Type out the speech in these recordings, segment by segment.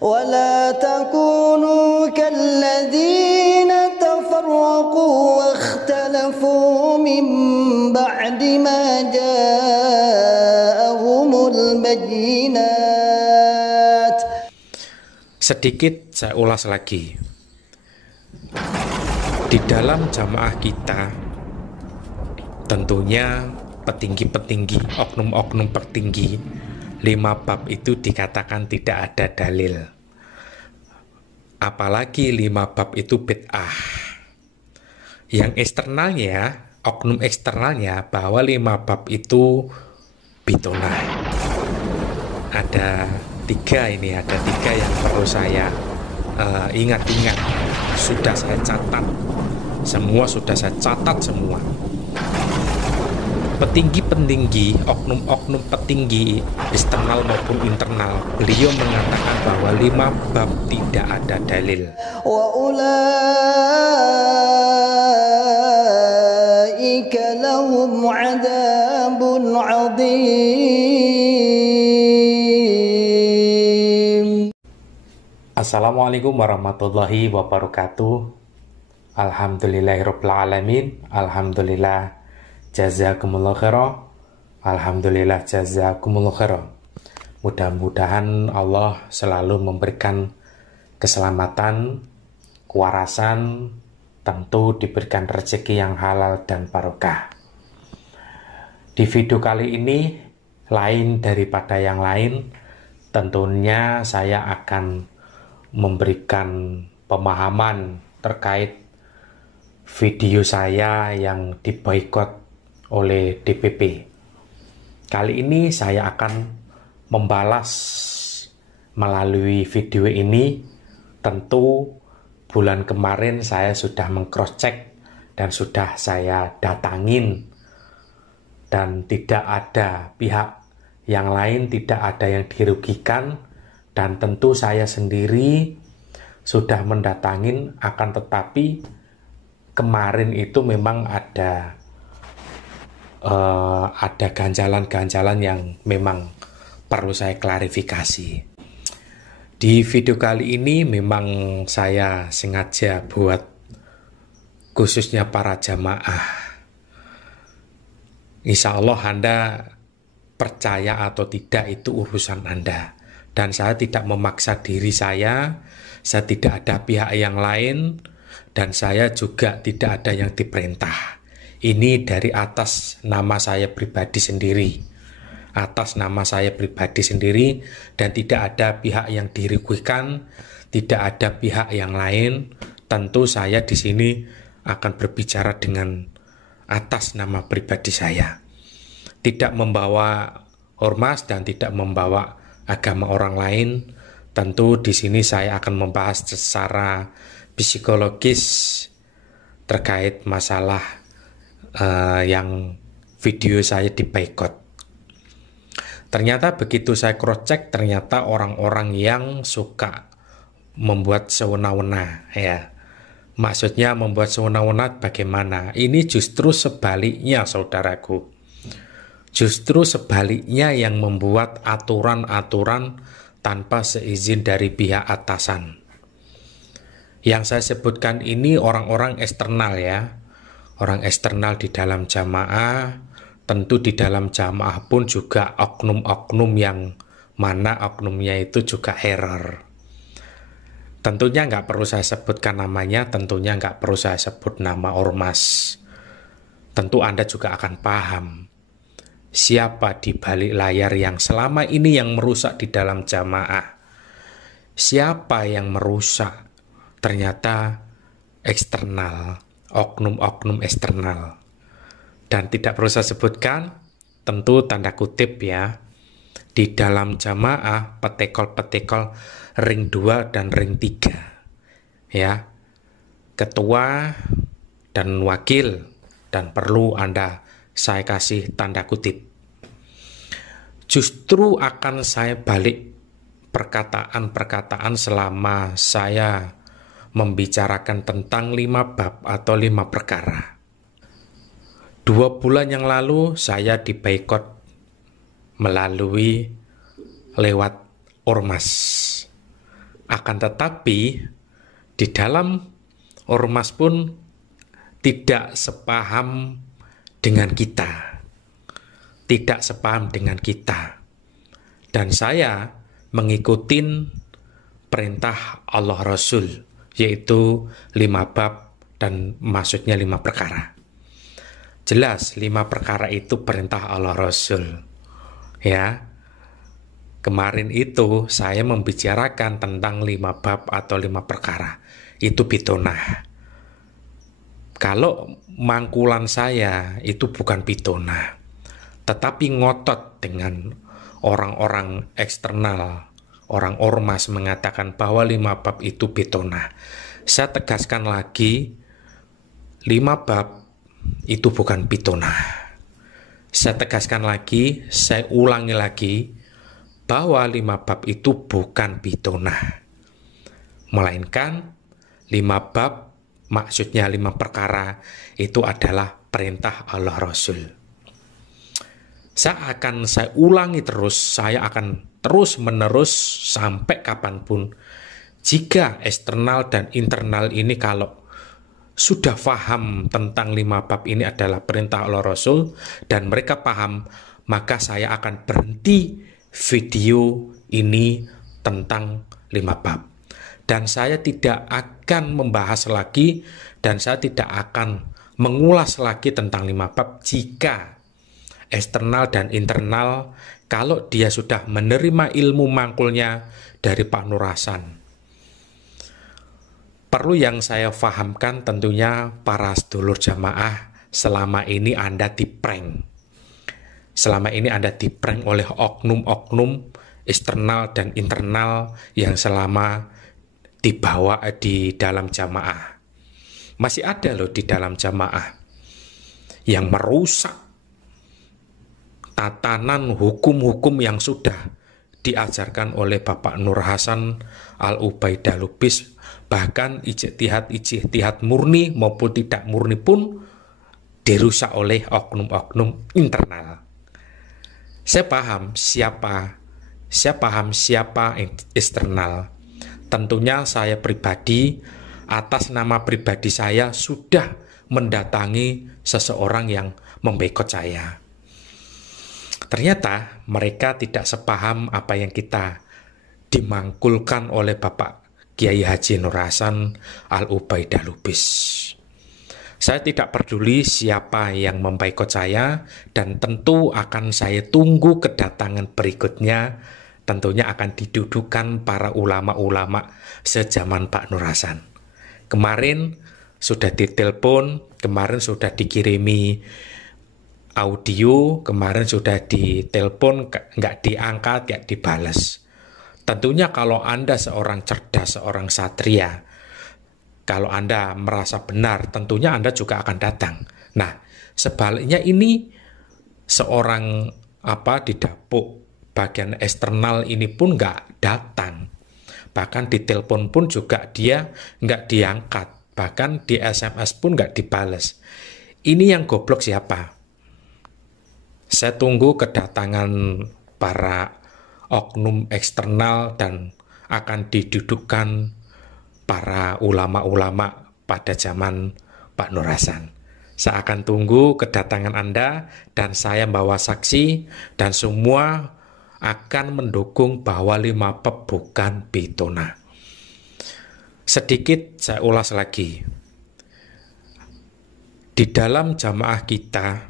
ولا تكونوا كالذين تفرقوا واختلفوا من بعد ما جاءهم البينات. Sedikit saya ulas lagi. Di dalam jamaah kita tentunya petinggi-petinggi, oknum-oknum petinggi 5 bab itu dikatakan tidak ada dalil. Apalagi 5 bab itu bid'ah. Yang eksternalnya, oknum eksternalnya bahwa 5 bab itu bid'ah. Ada 3 yang perlu saya ingat-ingat. Sudah saya catat. Semua sudah saya catat semua. Petinggi-petinggi, oknum-oknum petinggi eksternal maupun internal, beliau mengatakan bahwa 5 bab tidak ada dalil. Wa ulaika lahum 'adzabun 'adzim. Assalamualaikum warahmatullahi wabarakatuh. Alhamdulillahirabbil alamin. Alhamdulillah jazakumullah khairan. Alhamdulillah jazakumullah khairan. Mudah-mudahan Allah selalu memberikan keselamatan, kewarasan, tentu diberikan rezeki yang halal dan barokah. Di video kali ini lain daripada yang lain, tentunya saya akan memberikan pemahaman terkait video saya yang diboikot oleh DPP. Kali ini saya akan membalas melalui video ini. Tentu bulan kemarin saya sudah meng-cross-check dan sudah saya datangin, dan tidak ada pihak yang lain, tidak ada yang dirugikan, dan tentu saya sendiri sudah mendatangin. Akan tetapi kemarin itu memang ada ganjalan-ganjalan yang memang perlu saya klarifikasi. Di video kali ini memang saya sengaja buat khususnya para jamaah. Insya Allah Anda percaya atau tidak itu urusan Anda. Dan saya tidak memaksa diri saya tidak ada pihak yang lain, dan saya juga tidak ada yang diperintah. Ini dari atas nama saya pribadi sendiri. Atas nama saya pribadi sendiri, dan tidak ada pihak yang dirugikan, tidak ada pihak yang lain. Tentu saya di sini akan berbicara dengan atas nama pribadi saya. Tidak membawa ormas dan tidak membawa agama orang lain. Tentu di sini saya akan membahas secara psikologis terkait masalah yang video saya diboikot. Ternyata begitu saya cross-check, ternyata orang-orang yang suka membuat sewenang-wenang, ya. Maksudnya membuat sewenang-wenang bagaimana? Ini justru sebaliknya, saudaraku. Justru sebaliknya yang membuat aturan-aturan tanpa seizin dari pihak atasan. Yang saya sebutkan ini orang-orang eksternal, ya. Orang eksternal di dalam jamaah. Tentu di dalam jamaah pun juga oknum-oknum yang mana oknumnya itu juga error. Tentunya nggak perlu saya sebutkan namanya, tentunya nggak perlu saya sebut nama ormas. Tentu Anda juga akan paham siapa di balik layar yang selama ini yang merusak di dalam jamaah. Siapa yang merusak? Ternyata eksternal, oknum-oknum eksternal. Dan tidak perlu saya sebutkan, tentu tanda kutip ya, di dalam jamaah petekol-petekol ring 2 dan ring 3. Ya, ketua dan wakil, dan perlu Anda saya kasih tanda kutip. Justru akan saya balik perkataan-perkataan selama saya membicarakan tentang 5 bab atau 5 perkara. 2 bulan yang lalu saya diboikot melalui lewat ormas. Akan tetapi di dalam ormas pun tidak sepaham dengan kita. Tidak sepaham dengan kita. Dan saya mengikuti perintah Allah Rasul, yaitu 5 bab dan maksudnya 5 perkara. Jelas 5 perkara itu perintah Allah Rasul. Ya. Kemarin itu saya membicarakan tentang 5 bab atau 5 perkara. Itu pitonah. Kalau mangkulan saya itu bukan pitonah, tetapi ngotot dengan orang-orang eksternal, orang ormas mengatakan bahwa 5 bab itu pitonah. Saya tegaskan lagi, 5 bab itu bukan pitonah. Saya tegaskan lagi, saya ulangi lagi, bahwa 5 bab itu bukan pitonah. Melainkan 5 bab, maksudnya 5 perkara, itu adalah perintah Allah Rasul. Saya ulangi terus, saya akan terus menerus sampai kapanpun. Jika eksternal dan internal ini kalau sudah paham tentang 5 bab ini adalah perintah Allah Rasul dan mereka paham, maka saya akan berhenti video ini tentang 5 bab. Dan saya tidak akan membahas lagi dan saya tidak akan mengulas lagi tentang 5 bab jika eksternal dan internal kalau dia sudah menerima ilmu mangkulnya dari Pak Nur Hasan. Perlu yang saya fahamkan tentunya para sedulur jamaah, selama ini Anda diprank. Selama ini Anda diprank oleh oknum-oknum eksternal dan internal yang selama dibawa di dalam jamaah. Masih ada loh di dalam jamaah yang merusak tatanan hukum-hukum yang sudah diajarkan oleh Bapak Nur Hasan Al-Ubaidah Lubis. Bahkan ijtihad murni maupun tidak murni pun dirusak oleh oknum-oknum internal. Saya paham siapa eksternal. Tentunya saya pribadi, atas nama pribadi saya sudah mendatangi seseorang yang memboikot saya. Ternyata mereka tidak sepaham apa yang kita dimangkulkan oleh Bapak Kiai Haji Nur Hasan Al-Ubaidah Lubis. Saya tidak peduli siapa yang memboikot saya dan tentu akan saya tunggu kedatangan berikutnya. Tentunya akan didudukan para ulama-ulama sejaman Pak Nur Hasan. Kemarin sudah ditelepon, kemarin sudah dikirimi audio, kemarin sudah ditelepon, nggak diangkat, nggak dibalas. Tentunya kalau Anda seorang cerdas, seorang satria, kalau Anda merasa benar, tentunya Anda juga akan datang. Nah, sebaliknya ini seorang didapuk bagian eksternal ini pun nggak datang. Bahkan di telepon pun juga dia nggak diangkat. Bahkan di SMS pun nggak dibales. Ini yang goblok siapa? Saya tunggu kedatangan para oknum eksternal dan akan didudukkan para ulama-ulama pada zaman Pak Nur Hasan. Saya akan tunggu kedatangan Anda dan saya bawa saksi dan semua akan mendukung bahwa 5 bab bukan pitonah. Sedikit saya ulas lagi. Di dalam jamaah kita,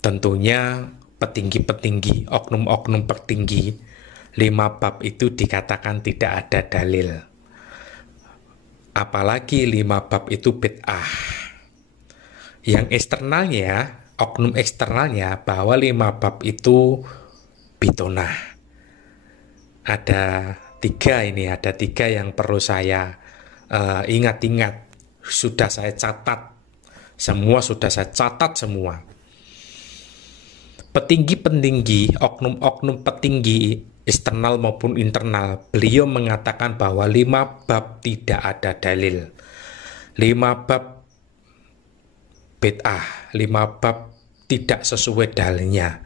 tentunya petinggi-petinggi, oknum-oknum petinggi, 5 bab itu dikatakan tidak ada dalil. Apalagi 5 bab itu bid'ah. Yang eksternalnya, oknum eksternalnya bahwa 5 bab itu pitonah. Ada 3 yang perlu saya ingat-ingat. Sudah saya catat. Semua sudah saya catat semua. Petinggi-petinggi, oknum-oknum petinggi eksternal maupun internal, beliau mengatakan bahwa 5 bab tidak ada dalil. 5 bab bid'ah, 5 bab tidak sesuai dalilnya.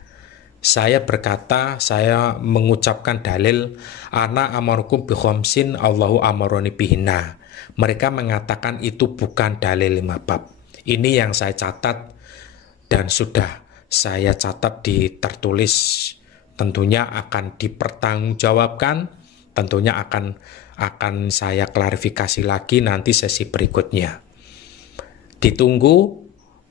Saya berkata, saya mengucapkan dalil ana amarukum bi khamsin Allahu amaroni bihinna. Mereka mengatakan itu bukan dalil 5 bab. Ini yang saya catat dan sudah saya catat di tertulis. Tentunya akan dipertanggungjawabkan, tentunya akan saya klarifikasi lagi nanti sesi berikutnya. Ditunggu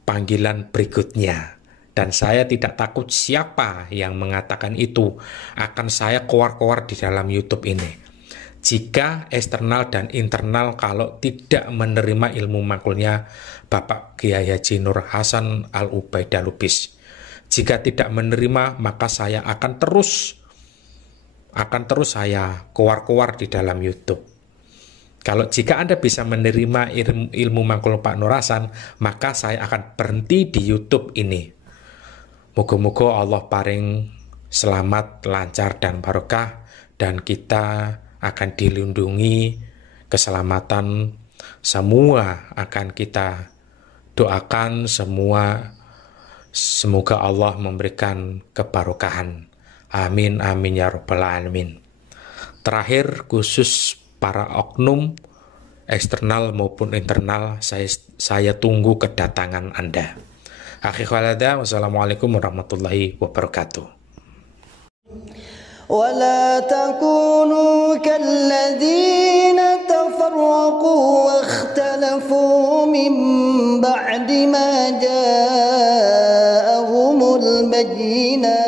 panggilan berikutnya. Dan saya tidak takut siapa yang mengatakan itu akan saya keluar-keluar di dalam YouTube ini. Jika eksternal dan internal kalau tidak menerima ilmu makulnya Bapak Kiai Haji Nur Hasan Al-Ubaidah Lubis. Jika tidak menerima, maka saya akan terus saya keluar-keluar di dalam YouTube. Kalau jika Anda bisa menerima ilmu makul Pak Nur Hasan, maka saya akan berhenti di YouTube ini. Moga-moga Allah paring selamat, lancar, dan barokah, dan kita akan dilindungi keselamatan. Semua akan kita doakan, semoga Allah memberikan kebarokahan. Amin, amin ya rabbal alamin. Terakhir, khusus para oknum eksternal maupun internal, saya tunggu kedatangan Anda. Akhirnya, wassalamualaikum warahmatullahi wabarakatuh. ولا تكونوا كالذين تفرقوا واختلفوا من بعد ما جاءهم البينات